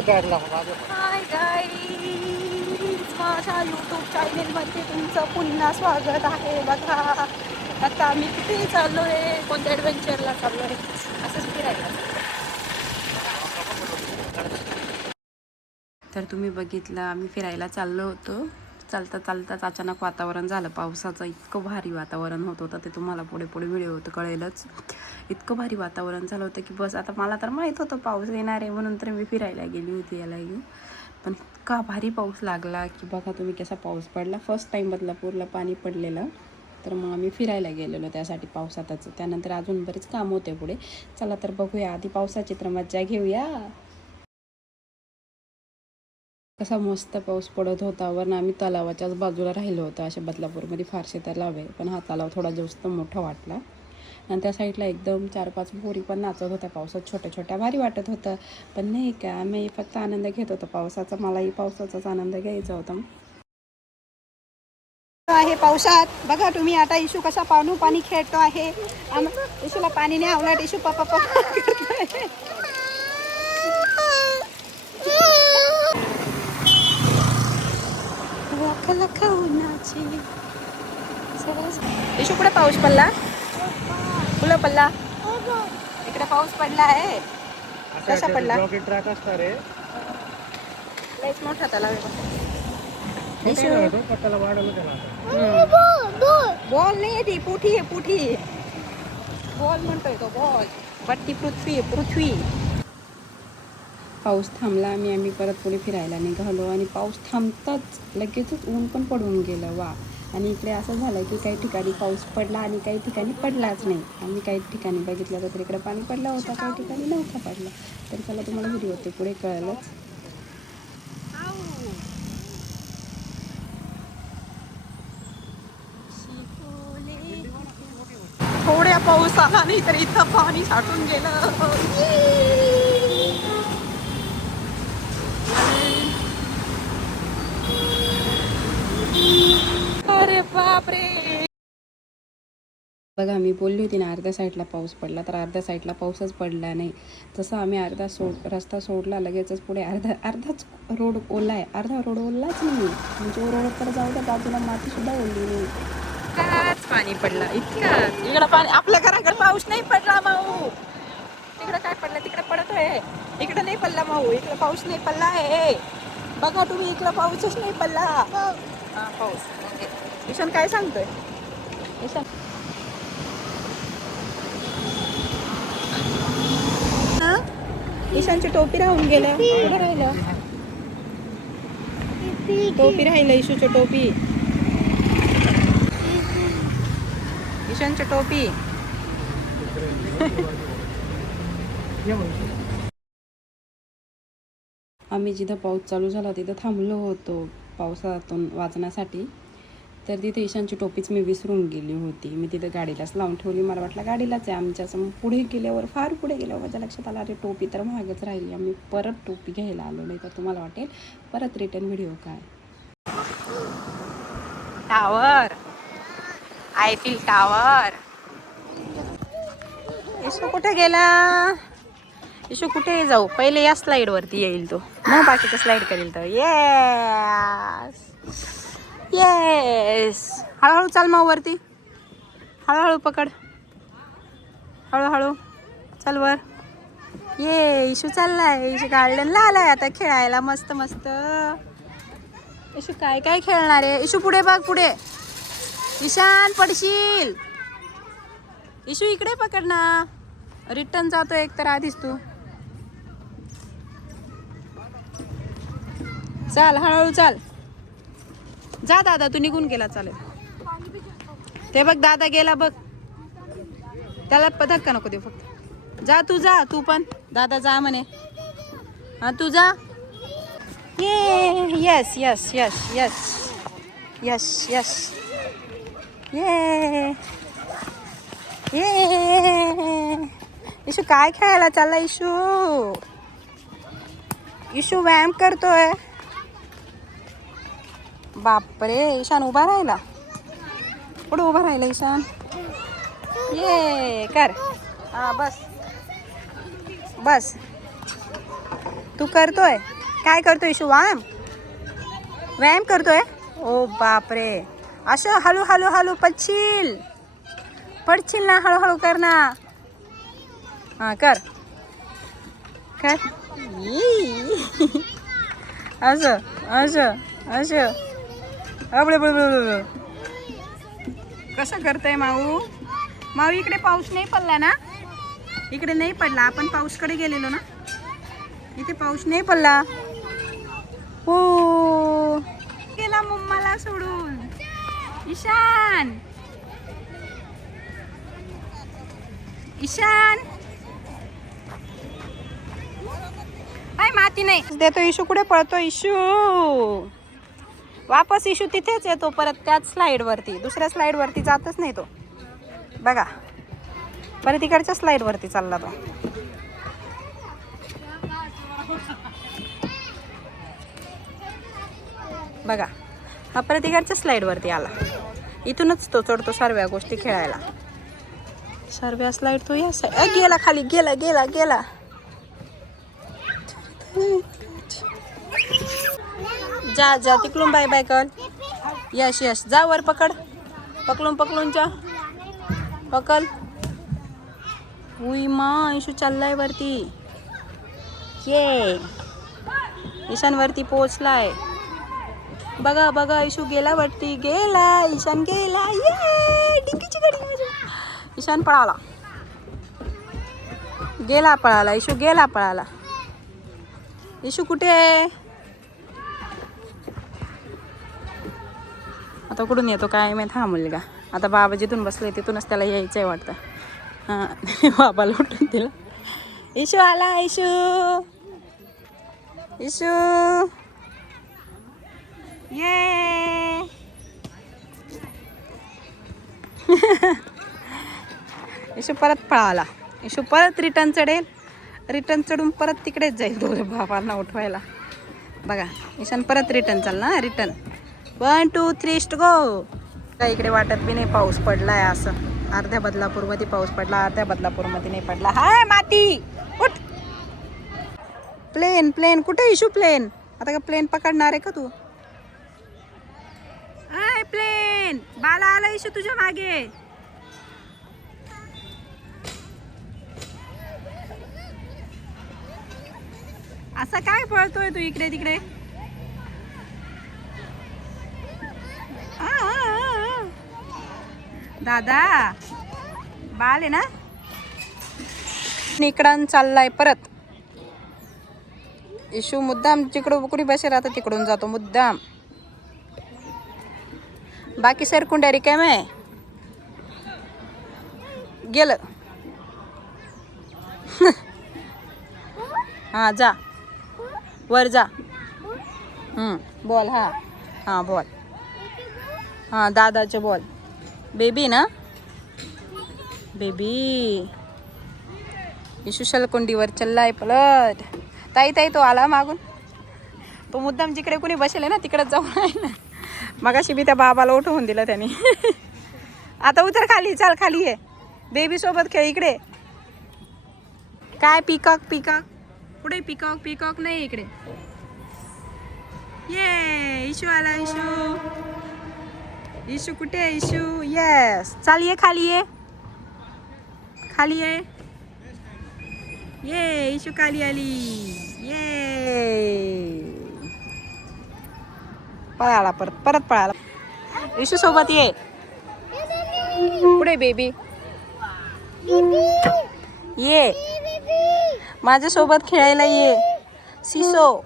Hi guys, माझ्या YouTube चॅनेलमध्ये तुमचं पुन्हा स्वागत आहे. बघा आता आम्ही कुठे चाललो आहे, कोणत्या ॲडव्हेंचरला चाललो आहे, असंच फिरायला. तर तुम्ही बघितलं, आम्ही फिरायला चाललो होतो. चालता चालताच अचानक वातावरण झालं पावसाचं. इतकं भारी वातावरण होत होतं, ते तुम्हाला पुढे पुढे व्हिडिओ होतं कळेलच. इतकं भारी वातावरण झालं होतं की बस आता मला तर माहीत होतं पाऊस येणार आहे, म्हणून तर मी फिरायला गेली होती याला घेऊन. पण इतका भारी पाऊस लागला की बघा तुम्ही कसा पाऊस पडला. फर्स्ट टाईम बदलापूरला पाणी पडलेलं. तर मग आम्ही फिरायला गेलेलो त्यासाठी पावसातच. त्यानंतर अजून बरेच काम होते पुढे. चला तर बघूया, आधी पावसाची तर मज्जा घेऊया. कसा मस्त पाऊस पडत होता. वरनं आम्ही तलावाच्याच बाजूला राहिलो होतो. अशा बदलापूरमध्ये फारसे तलाव आहे, पण हा तलाव थोडा जास्त मोठा वाटला. आणि त्या साईडला एकदम 4-5 पोरी पण नाचत होत्या पावसात, छोट्या छोट्या. भारी वाटत होतं. पण नाही का, आम्ही फक्त आनंद घेत होतो पावसाचा. मलाही पावसाचाच आनंद घ्यायचा होता. आहे पावसात बघा तुम्ही, आता इशू कसा पाणी खेळतो आहे. इशूला पाणी नाही आवडत. इशू पप्पा इशू कुठे पाऊस पडला, फुलं पडला, इकडे पाऊस पडला आहे. कसा पडला, लयच मोठा तलाव आहे. बॉल नाही आहे, ती पुठी आहे, पुठी. बॉल म्हणतोय तो, बॉल. बट्टी पृथ्वी. पाऊस थांबला, आम्ही परत पुढे फिरायला निघालो. आणि पाऊस थांबताच लगेचच ऊन पण पडून गेलं. वा. आणि इकडे असं झालं की काही ठिकाणी पाऊस पडला आणि काही ठिकाणी पडलाच नाही. आम्ही काही ठिकाणी बघितलं तर इकडे पाणी पडला होता, काही ठिकाणी नव्हता पडला. तर चला तुम्हाला व्हिडिओ होते पुढे कळलंच. थोड्या पाऊस आला नाही तर इथं पाणी साठून गेलं. अरे बापरे. बघा मी बोलली होती ना, अर्ध्या साईडला पाऊस पडला, तर अर्ध्या साईडला पाऊसच पडला नाही. तसं आम्ही रस्ता सोडला, लगेचच पुढे अर्धाच रोड ओला आहे. अर्धा रोड ओलाच नाही, म्हणजे रोड तर जाऊ द्या, बाजूला मातीसुद्धा ओली नाही. काच पाणी पडला इतका. इकडं पाणी, आपल्या घराकडे पाऊस नाही पडला माऊ. तिकडं काय पडलं, तिकडे पडतोय. इकडं नाही पडला माऊ, इकडं पाऊस नाही पडला आहे. बघा तुम्ही, इकडं पाऊसच नाही पडला. हा पाऊस. ओके. ईशान काय सांगतोय, ईशान? ईशानची टोपी राहून गेल्या. कुठं राहिलं, टोपी राहिलं, इशूची टोपी, ईशानची टोपी. आम्ही जिथं पाऊस चालू झाला तिथं थांबलो होतो पावसातून वाचण्यासाठी. तर तिथे ईशानची टोपीच मी विसरून गेली होती. मी तिथं गाडीलाच लावून ठेवली. मला वाटलं गाडीलाच आहे आमच्याच. पुढे गेल्यावर, फार पुढे गेल्यावर माझ्या लक्षात आलं, अरे टोपी तर महागच राहिली. आम्ही परत टोपी घ्यायला आलो. नाही तर तुम्हाला वाटेल परत रिटर्न व्हिडिओ काय. Tower, Eiffel tower. इशू कुठे गेला, इशू कुठे जाऊ, पहिले या स्लाइड वरती येईल तो, मग बाकीचं स्लाइड करेल तो. Yes yes. हळूहळू चाल मग वरती, हळूहळू पकड, हळूहळू चल वर. ये इशू चाललाय, इशू गार्डनला आलाय आता खेळायला. मस्त मस्त. इशू काय काय खेळणार आहे. इशू पुढे बघ, पुढे. ईशान पडशील. इशू इकडे पकड ना, रिटर्न जातो एक तर आधीच तू. चाल हळूहळू चाल. जा दादा, तू निघून गेला, चालेल. ते बघ दादा गेला बघ, त्याला धक्का नको देऊ, फक्त जा तू, जा तू पण. दादा जा म्हणे, हा तू जा. ये yes yes yes yes yes yes. ये ये. इशू काय खेळायला चालला, इशू? इशू व्यायाम करतोय. बापरे, ईशान उभा राहिला. पुढे उभा राहिला ईशान. ये कर, हा बस बस. तू करतोय काय करतोय इशू? व्यायाम करतोय. ओ बापरे, असं हळू हळू हळू पडशील ना, हळूहळू कर ना. हां कर कर. असं असं असं अबळे बळ. कसं करतंय माऊ? माऊ इकडे पाऊस नाही पडला ना? इकडे नाही पडला, आपण पाऊसकडे गेलेलो ना. इथे पाऊस नाही पडला. हो गेला मम्माला सोडून. ईशान ईशान काय माती नाही देतो. इशू कुठे पळतो? इशू वापस इशू तिथेच येतो परत त्याच स्लाइड वरती. दुसऱ्या स्लाइड वरती जातच नाही तो. बघा परत इकडच्या स्लाइड वरती चालला तो. बघा हा परत इकडच्या स्लाइड वरती आला. इथूनच तो चढतो सर्व गोष्टी खेळायला. सर्व स्लाइड तो या साईड गेला खाली. गेला गेला गेला. जा जा तिकडून बाय बाय कर. यश यश जा वर पकड. पकडून जा. पकड. उई मा इशू चाललाय वरती. ये ईशान वरती पोहोचलाय. बघा बघा इशू गेला वरती. गेला ईशान गेला. ये डिंकीची गाडी. ईशान पळाला. गेला पळाला. इशू गेला पळाला. इशू कुठे आहे? आता कुठून येतो काय माहित हा मुलगा. आता बाबा जिथून बसले तिथूनच त्याला यायचंय वाटतं. हां बाबाला उठून दिला. इशू आला. इशू इशू ये. इशू परत पळाला. इशू परत रिटर्न चढेल. रिटर्न चढून परत तिकडेच जाईल दोघे बाबांना उठवायला. बघा ईशान परत रिटर्न चालला. रिटर्न 1 2 3 गो. काय इकडे वाटत बी नाही पाऊस पडलाय असं. अर्ध्या बदलापूरमध्ये पाऊस पडला, अर्ध्या बदलापूरमध्ये नाही पडला. हाय माती उठ. प्लेन प्लेन कुठे इशू? प्लेन आता का प्लेन पकडणार आहे का तू? हाय प्लेन. बाला आला इशू तुझ्या मागे. असं काय पळतोय तू इकडे तिकडे? दादा बाल आहे ना. इकडून चाललाय परत. इशू मुद्दाम जिकडं कुणी बसेल आता तिकडून जातो मुद्दाम. बाकी सरकुंड्या रिकाम आहे. गेलं. हां जा वर जा. बॉल. हां बॉल. हां दादाचे बॉल. बेबी ना बेबी. इशू शलकुंडीवर चल्लाय पलट. ताई ताई तो आला मागून. तो मुद्दाम जिकडे कुणी बसेल ना तिकडे जाऊन आहे ना. मगाशी मी त्या बाबाला उठवून दिलं त्याने. आता उतर खाली. चाल खाली आहे. बेबी सोबत खेळ इकडे. काय पिकॉक पिकॉक कुठे? पिकॉक पिकॉक नाही इकडे. ये इशू आला. इशू इशू कुठे आहे? Issue yes. चाल ये खाली. ये खाली ये. ये इशू खाली आली. ये पळाला परत परत पळाला. इशू सोबत ये. कुठे बेबी? ये माझ्या सोबत खेळायला ये. सिसो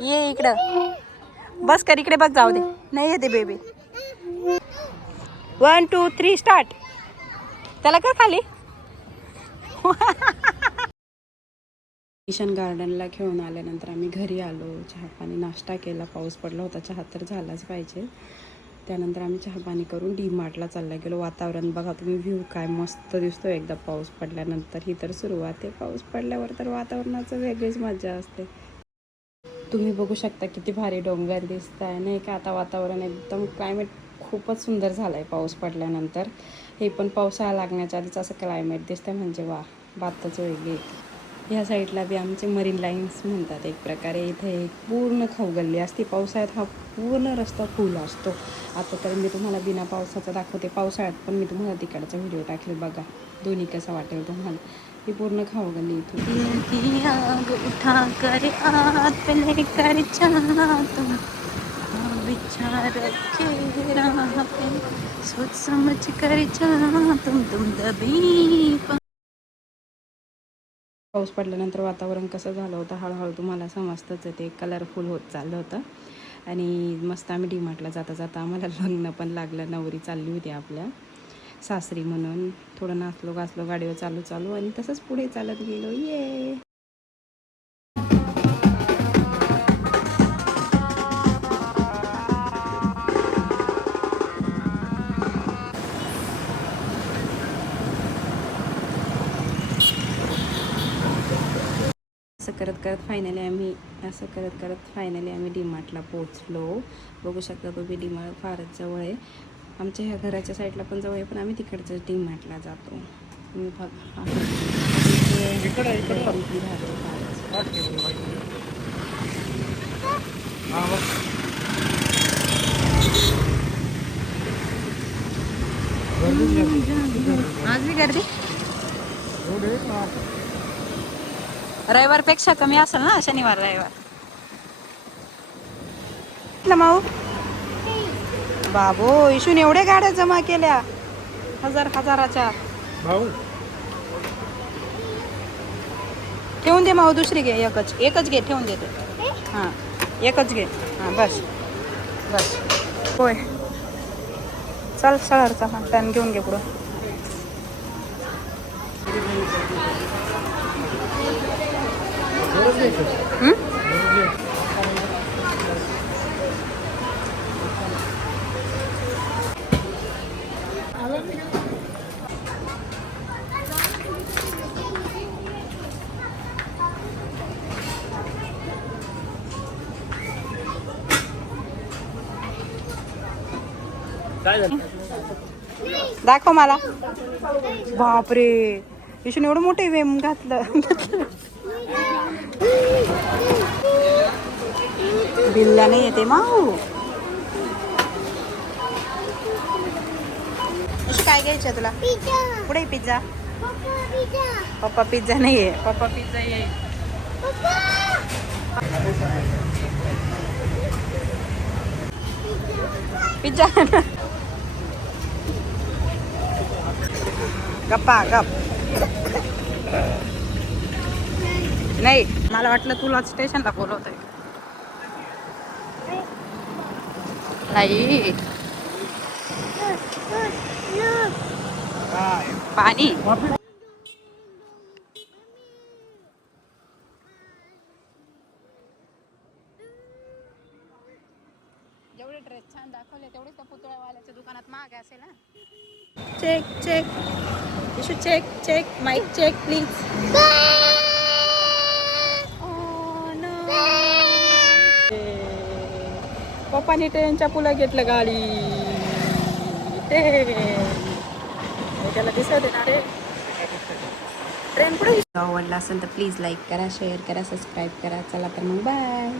ये इकडं. बस कर इकडे. बघ जाऊ दे. नाही येते बेबी. 1 2 3 स्टार्ट. त्याला कर खाली. ईशान गार्डनला खेळून आल्यानंतर आम्ही घरी आलो. चहा पाणी नाश्ता केला. पाऊस पडला होता. चहा तर झालाच पाहिजे. त्यानंतर आम्ही चहा पाणी करून डी-मार्टला चालला गेलो. वातावरण बघा तुम्ही. व्ह्यू काय मस्त दिसतो एकदा पाऊस पडल्यानंतर. ही तर सुरुवात आहे. पाऊस पडल्यावर तर वातावरणाचं वेगळीच मजा असते. तुम्ही बघू शकता किती भारी डोंगर दिसत आहे नाही का. आता वातावरण एकदम क्लायमेट खूपच सुंदर झालं आहे पाऊस पडल्यानंतर. हे पण पावसाळा लागण्याच्या आधीच असं क्लायमेट दिसतं म्हणजे वा बातच वेगळी. ह्या साईडला बी आमचे मरीन लाईन्स म्हणतात एक प्रकारे. इथे एक पूर्ण खाऊ गल्ली असते. पावसाळ्यात हा पूर्ण रस्ता फुल असतो. आता तर मी तुम्हाला बिना पावसाचा दाखवते. पावसाळ्यात पण मी तुम्हाला तिकडचा व्हिडिओ टाकले बघा, दोन्ही कसं वाटेल तुम्हाला. ही पूर्ण खाऊ गल्ली इथून. आग उठा कर आत पे लेकर चला तुम विचार रखे राह पे सोच समझ कर चला तुम दबी. पाऊस पडल्यानंतर वातावरण कसं झालं होतं हळूहळू तुम्हाला समजतंच. ते कलरफुल होत चाललं होतं. आणि मस्त आम्ही डीमार्टला जाता जाता आम्हाला लग्न पण लागलं. नवरी चालली होती आपल्या सासरी म्हणून थोडं नाचलो गाचलो गाडीवर चालू आणि तसंच पुढे चालत गेलो. ये असं करत करत फायनली आम्ही डीमार्टला पोचलो. बघू शकता तुम्ही डीमार्ट फारच जवळ आहे. आमच्या ह्या घराच्या साईडला पण जवळ आहे, पण आम्ही तिकडच्याच डीमार्टला जातो. तुम्ही बघा आज भी गर्दी रविवारपेक्षा कमी असेल ना, शनिवार रविवार. माऊ बाबो, इशून एवढ्या गाड्या जमा केल्या हजाराच्या. ठेवून दे माऊ, दुसरी घे. एकच घे, ठेवून देते. हां एकच घे. हां बस बस होय. चल सळारचा हां टॅन घेऊन घे पुढं. दाखव मला. बापरे, इशून एवढं मोठे वेम घातलं. बिल्ला नाही येते माऊ. काय घ्यायचं तुला? पुढे पिझ्झा. पप्पा पिझ्झा नाही आहे. पप्पा पिझ्झा येईल. पिझ्झा गप्पा गप. नाही, मला वाटलं तुला स्टेशनला बोलवतोय. नाही पाणी. जेवढे ड्रेस छान दाखवले तेवढेच त्या पुतळ्यावाल्याच्या दुकानात महाग असेल ना. Check issue check mike check please. पप्पानी ट्रेनच्या पुला घेतलं गाडी. त्याला दिसत आहे ना रे ट्रेन. पुढे आवडला असेल तर प्लीज लाईक करा, शेअर करा, सबस्क्राईब करा. चला तर मग बाय.